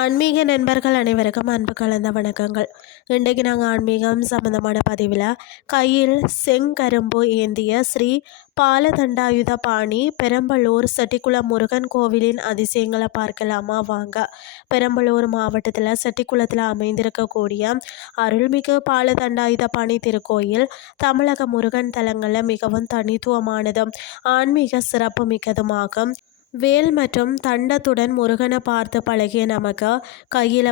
ஆன்மீக நண்பர்கள் அனைவருக்கும் அன்பு கலந்த வணக்கங்கள். இன்றைக்கு நாங்கள் ஆன்மீகம் சம்பந்தமான பதிவில் கையில் செங்கரும்பு ஏந்திய ஸ்ரீ பாலதண்டாயுத பாணி பெரம்பலூர் செட்டிக்குளம் முருகன் கோவிலின் அதிசயங்களை பார்க்கலாமா வாங்க. பெரம்பலூர் மாவட்டத்தில் செட்டிக்குளத்தில் அமைந்திருக்கக்கூடிய அருள்மிகு பாலதண்டாயுத பாணி திருக்கோயில் தமிழக முருகன் தலங்களில் மிகவும் தனித்துவமானதும் ஆன்மீக சிறப்பு மிக்கதுமாகும். வேல் மற்றும் தண்டத்துடன் முருகனை பார்த்து பழகிய நமக்கு கையில்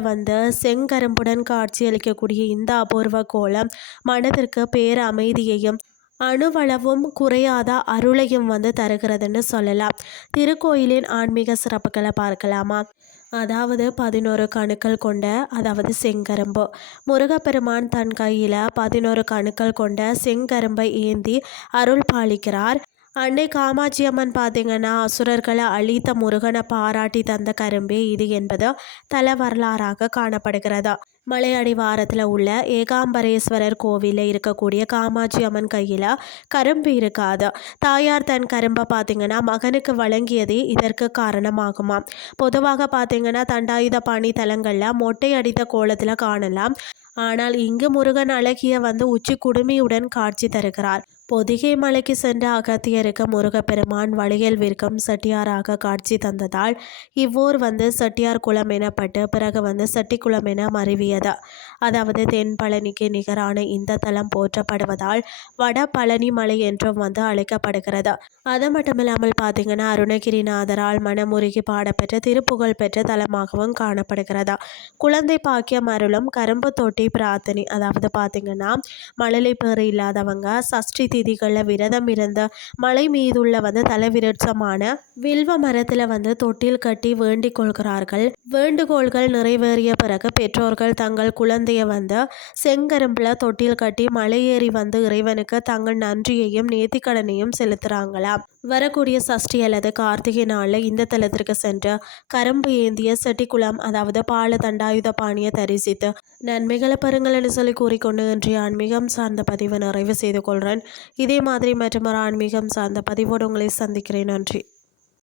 செங்கரும்புடன் காட்சியளிக்கக்கூடிய இந்த அபூர்வ கோலம் மனதிற்கு பேர அமைதியையும் அணுவளவும் குறையாத அருளையும் தருகிறதுன்னு சொல்லலாம். திருக்கோயிலின் ஆன்மீக சிறப்புகளை பார்க்கலாமா. அதாவது 11 கணுக்கள் கொண்ட செங்கரும்பு. முருகப்பெருமான் தன் கையில் 11 கணுக்கள் கொண்ட செங்கரும்பை ஏந்தி அருள் பாலிக்கிறார். அன்னை காமாட்சி அம்மன் பார்த்தீங்கன்னா அசுரர்களை அழித்த முருகனை பாராட்டி தந்த கரும்பே இது என்பது தல வரலாறாக காணப்படுகிறது. மலை அடிவாரத்தில் உள்ள ஏகாம்பரேஸ்வரர் கோவிலில் இருக்கக்கூடிய காமாட்சி அம்மன் கையில் கரும்பு இருக்காது. தாயார் தன் கரும்பை பார்த்தீங்கன்னா மகனுக்கு வழங்கியதே இதற்கு காரணமாகுமா. பொதுவாக பார்த்தீங்கன்னா தண்டாயுத பாணி தலங்களில் மொட்டை அடித்த கோலத்தில் காணலாம். ஆனால் இங்கு முருகன் அழகிய உச்சி குடுமியுடன் காட்சி தருகிறார். பொதிகை மலைக்கு சென்ற அகத்தியருக்கு முருகப்பெருமான் வளையல் விற்கும் செட்டியாராக காட்சி தந்ததால் இவ்வூர் செட்டியார் குளம் எனப்பட்டு பிறகு செட்டிக்குளம் என மருவியது. அதாவது தென் பழனிக்கு நிகரான இந்த தலம் போற்றப்படுவதால் வட பழனி மலை என்றும் அழைக்கப்படுகிறது. அது மட்டுமில்லாமல் பார்த்தீங்கன்னா அருணகிரிநாதரால் மனமுருகி பாடப்பெற்ற திருப்புகழ் பெற்ற தலமாகவும் காணப்படுகிறது. குழந்தை பாக்கியம் அருளும் கரும்பு தொட்டி பிரார்த்தனை. அதாவது பார்த்தீங்கன்னா மழலை பேறு இல்லாதவங்க சஷ்டி திதிகளில் விரதம் இருந்த மலை மீதுள்ள தலைவிருட்சமான வில்வ மரத்தில் தொட்டில் கட்டி வேண்டிக் கொள்கிறார்கள். வேண்டுகோள்கள் நிறைவேறிய பிறகு பெற்றோர்கள் தங்கள் குழந்தைய செங்கரும்புல தொட்டில் கட்டி மலையேறி இறைவனுக்கு தங்கள் நன்றியையும் நேர்த்திக்கடனையும் செலுத்துகிறாங்களாம். வரக்கூடிய சஷ்டி அல்லது கார்த்திகை நாளில் இந்த தலத்திற்கு சென்று கரும்பு ஏந்திய செட்டிக்குளம் பால தண்டாயுத பாணியை தரிசித்து நன்மைகளை பெறுங்கள் என்று சொல்லி கூறிக்கொண்டு இன்றைய ஆன்மீகம் சார்ந்த பதிவை நிறைவு செய்து கொள்கிறேன். இதே மாதிரி மற்றும் ஒரு ஆன்மீகம் சார்ந்த பதிவோடு உங்களை சந்திக்கிறேன். நன்றி.